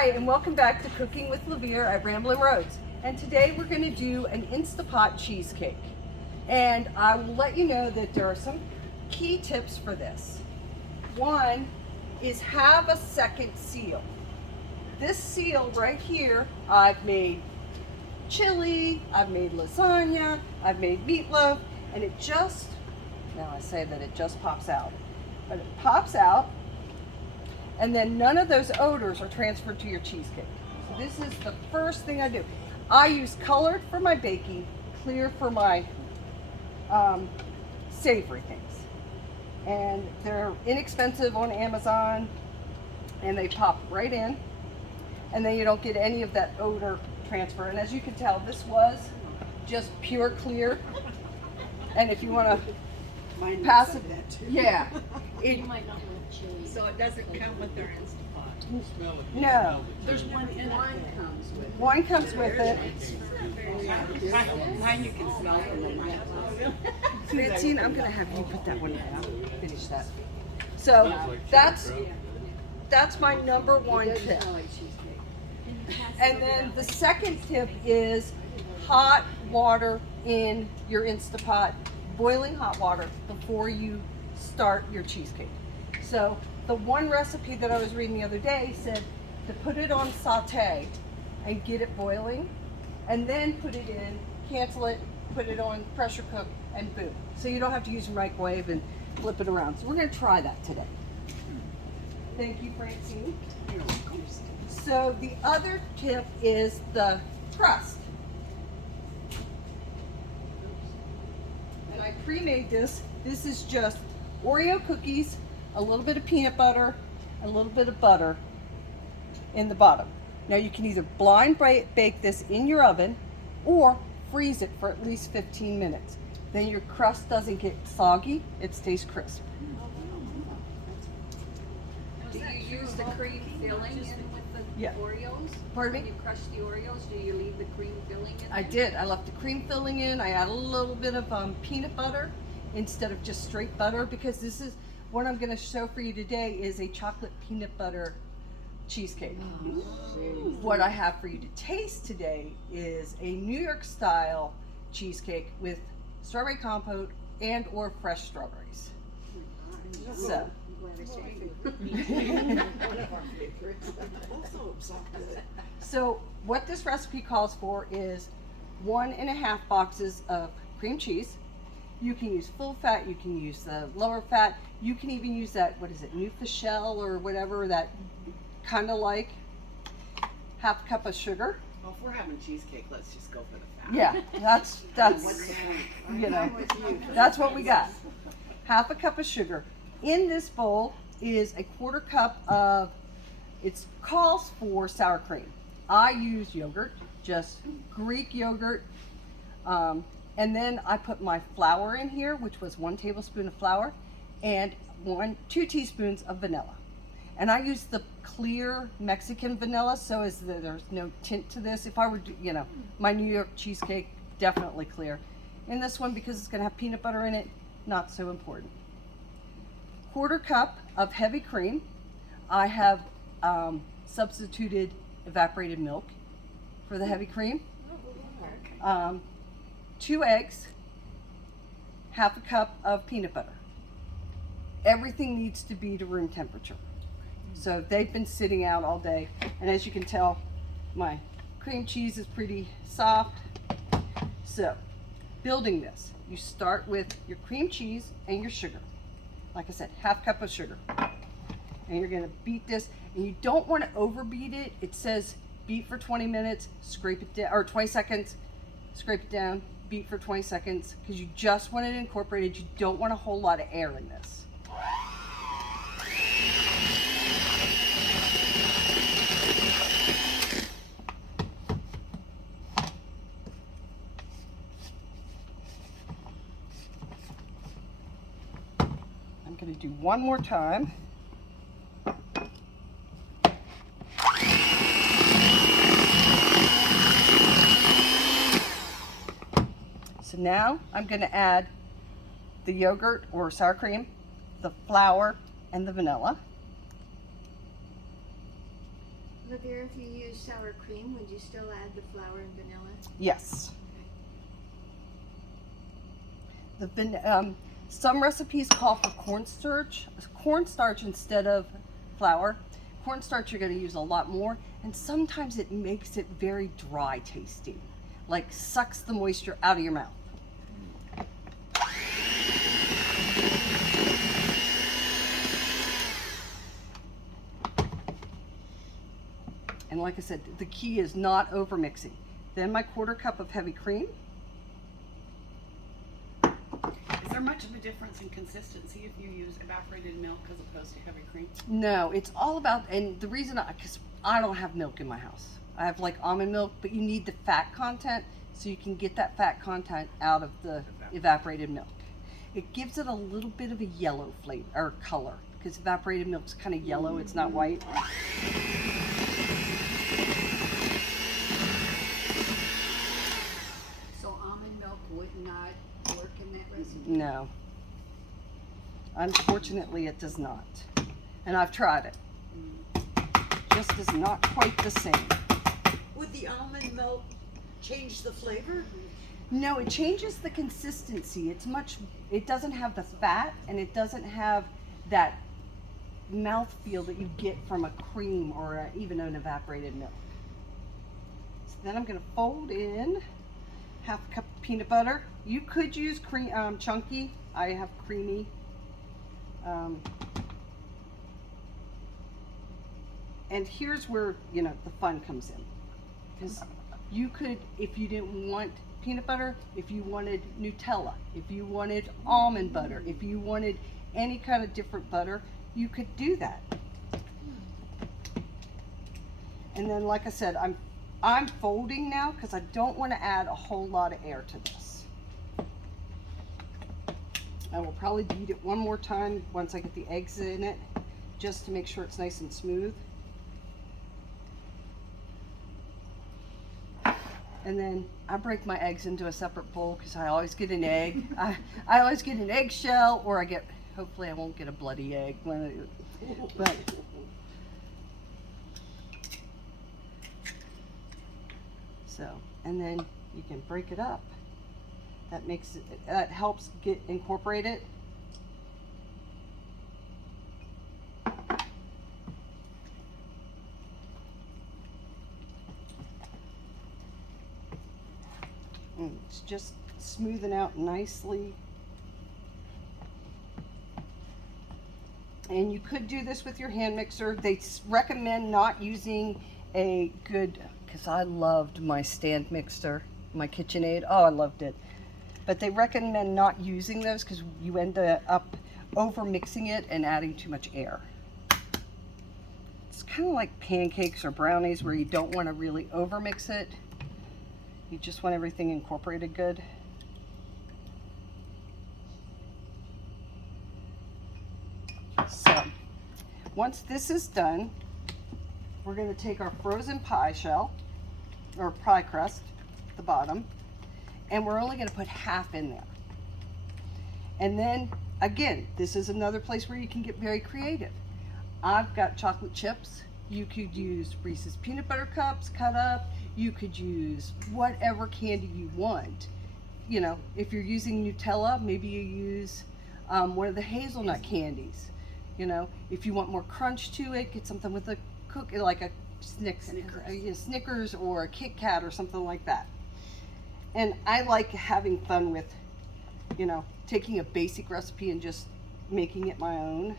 Hi, and welcome back to Cooking with LeVere at Ramblin Roads. And today we're going to do an Instapot cheesecake. And I will let you know that there are some key tips for this. One is have a second seal. This seal right here, I've made chili, I've made lasagna, I've made meatloaf, and it just, now I say that it just pops out, but it pops out, and then none of those odors are transferred to your cheesecake. So this is the first thing I do. I use colored for my baking, clear for my savory things. And they're inexpensive on Amazon, and they pop right in, and then you don't get any of that odor transfer. And as you can tell, this was just pure clear. And if you want to pass it, yeah. You might not want chili. So it doesn't come with their Instapot? No. There's one in it. One comes with it. One comes with it. Mine you can smell from the mic. Francine, I'm going to have you put that one down. Finish that. So that's my number one tip. And then the second tip is hot water in your Instapot, boiling hot water before you start your cheesecake. So the one recipe that I was reading the other day said to put it on saute and get it boiling, and then put it in, cancel it, put it on pressure cook, and boom. So you don't have to use your microwave and flip it around. So we're going to try that today. Thank you, Francine. So the other tip is the crust. And I pre-made this. This is just Oreo cookies, a little bit of peanut butter, a little bit of butter in the bottom. Now you can either blind bake this in your oven or freeze it for at least 15 minutes. Then your crust doesn't get soggy, it stays crisp. Do you use the cream filling in with the Oreos? Pardon me? When you crush the Oreos, do you leave the cream filling in? I did. I left the cream filling in. I add a little bit of peanut butter instead of just straight butter, because this is what I'm going to show for you today is a chocolate peanut butter cheesecake. Ooh. What I have for you to taste today is a New York style cheesecake with strawberry compote and or fresh strawberries. So. So what this recipe calls for is 1.5 boxes of cream cheese. You can use full fat, you can use the lower fat, you can even use that, what is it, Nutella or whatever, that kind of like. Half a cup of sugar. Well, if we're having cheesecake, let's just go for the fat. Yeah, that's you know, that's what we got. Half a cup of sugar. In this bowl is a 1/4 cup of, it calls for sour cream. I use yogurt, just Greek yogurt. And then I put my flour in here, which was 1 tablespoon of flour, and 2 teaspoons of vanilla. And I use the clear Mexican vanilla, so as there's no tint to this. If I were, you know, my New York cheesecake, definitely clear. In this one, because it's going to have peanut butter in it, not so important. 1/4 cup of heavy cream. I have substituted evaporated milk for the heavy cream. 2 eggs, half a cup of peanut butter. Everything needs to be to room temperature. So they've been sitting out all day, and as you can tell, my cream cheese is pretty soft. So building this, you start with your cream cheese and your sugar. Like I said, half cup of sugar. And you're gonna beat this, and you don't want to overbeat it. It says beat for 20 minutes, scrape it down, or 20 seconds, scrape it down, beat for 20 seconds, because you just want it incorporated. You don't want a whole lot of air in this. I'm going to do one more time. So now I'm going to add the yogurt or sour cream, the flour, and the vanilla. LeVere, if you use sour cream, would you still add the flour and vanilla? Yes. Some recipes call for cornstarch instead of flour. Cornstarch you're going to use a lot more, and sometimes it makes it very dry tasting, like sucks the moisture out of your mouth. And like I said, the key is not over mixing. Then my 1/4 cup of heavy cream. Is there much of a difference in consistency if you use evaporated milk as opposed to heavy cream? No, it's all about, and the reason because I don't have milk in my house. I have like almond milk, but you need the fat content so you can get that fat content out of the evaporated milk. It gives it a little bit of a yellow flavor or color because evaporated milk's kind of yellow, it's not white. So almond milk would not work in that recipe? No. Unfortunately, it does not. And I've tried it. Just is not quite the same. Would the almond milk change the flavor? No, it changes the consistency. It doesn't have the fat and it doesn't have that mouthfeel that you get from a cream or even an evaporated milk. So then I'm gonna fold in 1/2 cup of peanut butter. You could use cream, chunky. I have creamy. And here's where, the fun comes in. Because you could, if you didn't want peanut butter, if you wanted Nutella, if you wanted almond butter, if you wanted any kind of different butter, you could do that. And then, like I said, I'm folding now because I don't want to add a whole lot of air to this. I will probably beat it one more time once I get the eggs in it, just to make sure it's nice and smooth. And then I break my eggs into a separate bowl because I always get an egg. I always get an eggshell, or hopefully I won't get a bloody egg. But and then you can break it up. That helps incorporate it. And it's just smoothing out nicely. And you could do this with your hand mixer. They recommend not using a good, because I loved my stand mixer, my KitchenAid. Oh, I loved it. But they recommend not using those because you end up over mixing it and adding too much air. It's kind of like pancakes or brownies where you don't want to really over mix it. You just want everything incorporated good. So, once this is done, we're going to take our frozen pie shell, or pie crust, the bottom, and we're only going to put 1/2 in there. And then, again, this is another place where you can get very creative. I've got chocolate chips. You could use Reese's peanut butter cups cut up. You could use whatever candy you want. If you're using Nutella, maybe you use one of the hazelnut candies. If you want more crunch to it, get something with a cookie, like a Snickers or a Kit Kat or something like that. And I like having fun with, taking a basic recipe and just making it my own.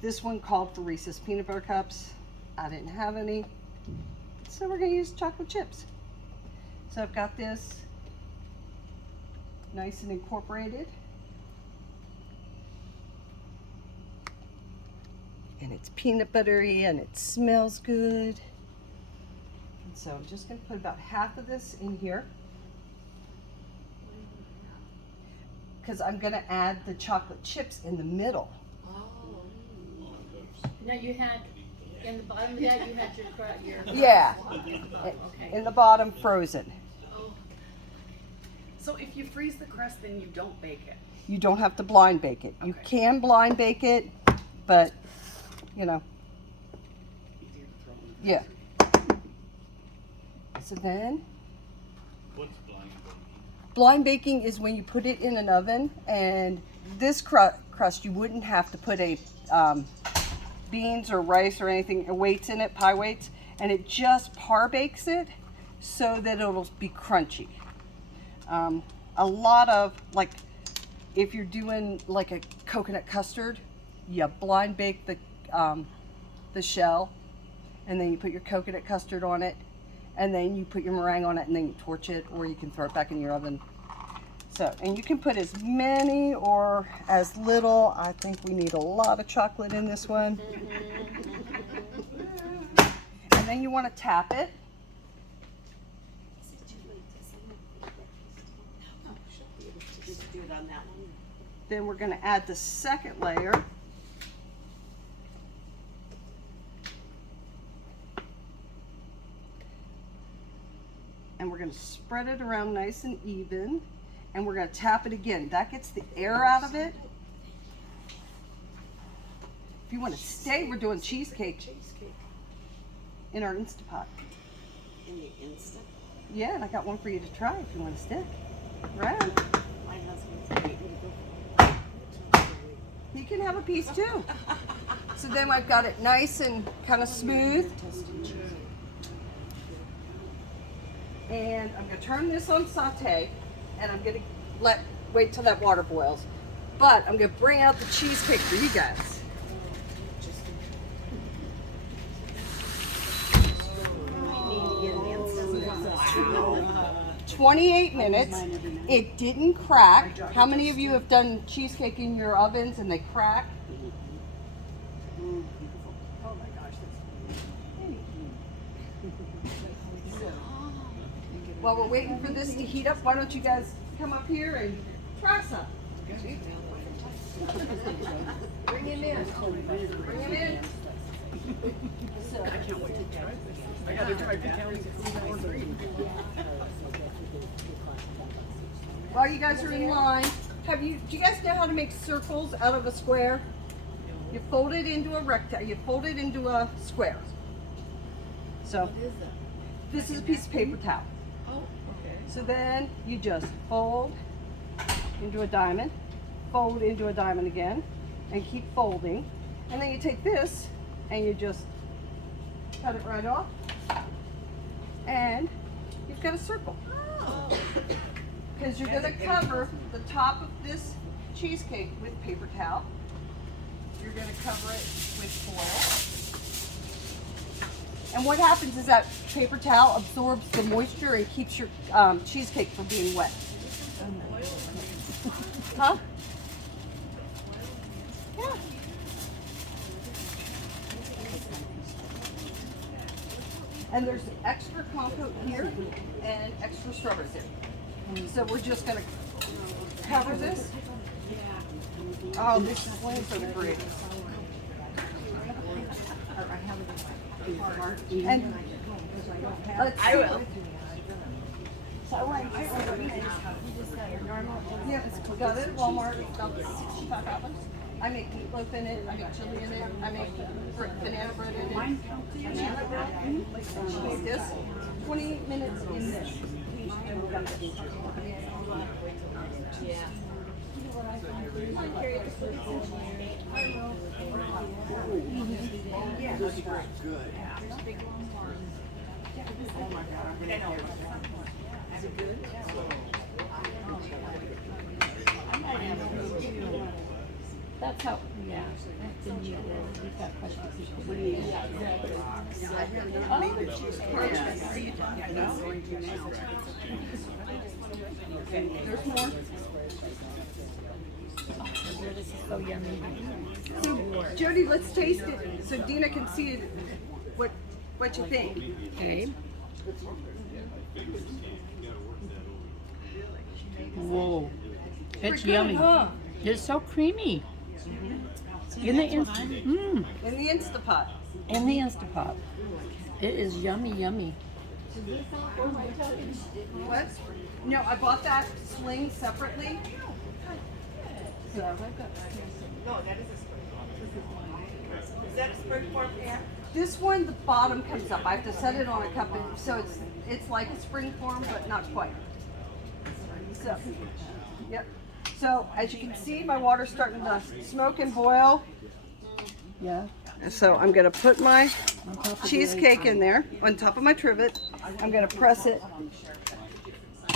This one called for Reese's peanut butter cups. I didn't have any, so we're gonna use chocolate chips. So I've got this nice and incorporated. And it's peanut buttery and it smells good. And so I'm just gonna put about 1/2 of this in here, because I'm gonna add the chocolate chips in the middle. Now you had, in the bottom of that, you had your Yeah, okay. in the bottom frozen. So if you freeze the crust, then you don't bake it. You don't have to blind bake it. You Okay. can blind bake it, but Easier to throw in the Yeah. So then, What's blind baking? blind baking is when you put it in an oven, and this crust you wouldn't have to put a beans or rice or anything weights in it, pie weights, and it just par bakes it so that it'll be crunchy. A lot of, like, if you're doing like a coconut custard, you blind bake the shell, and then you put your coconut custard on it, and then you put your meringue on it, and then you torch it, or you can throw it back in your oven. So, and you can put as many or as little. I think we need a lot of chocolate in this one. And then you want to tap it. Just do it on that one. Then we're going to add the second layer. And we're going to spread it around nice and even. And we're going to tap it again. That gets the air out of it. If you want to stay, we're doing cheesecake in our Instapot. In the instant. Yeah, and I got one for you to try if you want to stick. Right. My husband's waiting to go. You can have a piece too. So then I've got it nice and kind of smooth. And I'm going to turn this on saute, and I'm going to wait till that water boils. But I'm going to bring out the cheesecake for you guys. 28 minutes. It didn't crack. How many of you have done cheesecake in your ovens and they crack? Oh my gosh. While we're waiting for this to heat up, why don't you guys come up here and try some? Bring him in. Bring him in. So, I can't wait to try this. I gotta drive to town to see that one. while you guys are in line, do you guys know how to make circles out of a square? You fold it into a rectangle, you fold it into a square. So, What is that? this is a piece of paper towel. Oh, okay. So then you just fold into a diamond, fold into a diamond again, and keep folding. And then you take this and you just cut it right off. And you've got a circle. Because you're going to cover the top of this cheesecake with paper towel. You're going to cover it with foil. And what happens is that paper towel absorbs the moisture and keeps your cheesecake from being wet. Huh? Yeah. And there's extra compote here and extra strawberries here. So we're just gonna cover this. Oh, this flames are the greatest. And I will. Yeah, we got it at Walmart. It's about $65. I make meatloaf in it. I make chili in it. I make banana bread in it. Banana bread. Like this. 20 minutes in this. That's how, yeah. There's more. This is so yummy. So, Jody, let's taste it so Dina can see it, what you think. Okay. Whoa, it's Pretty good, yummy. huh? It's so creamy. In the In the Instapot. in the Instapot. It is yummy, yummy. What? No, I bought that sling separately. So, No, that is a spray. Is that a spray form pan? This one, the bottom comes up. I have to set it on a cup, so it's like a spring form, but not quite. So, yep. So as you can see, my water's starting to smoke and boil. Yeah. So I'm gonna put my cheesecake in there on top of my trivet. I'm gonna press it.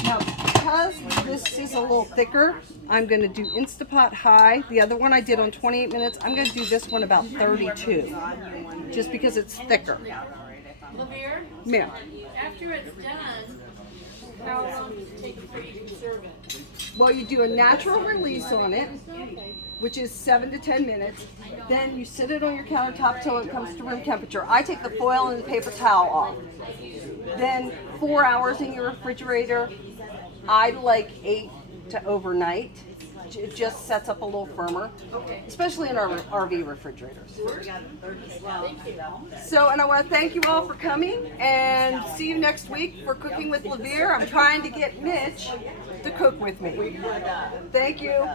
Now, because this is a little thicker, I'm gonna do Instapot high. The other one I did on 28 minutes. I'm gonna do this one about 32, just because it's thicker. LeVere, Ma'am. after it's done, how long does it take before you can serve it? Well, you do a natural release on it, which is 7 to 10 minutes. Then you sit it on your countertop till it comes to room temperature. I take the foil and the paper towel off. Then 4 hours in your refrigerator. I like 8 to overnight. It just sets up a little firmer, especially in our RV refrigerators. So, and I want to thank you all for coming, and see you next week for Cooking with LeVere. I'm trying to get Mitch to cook with me. Thank you.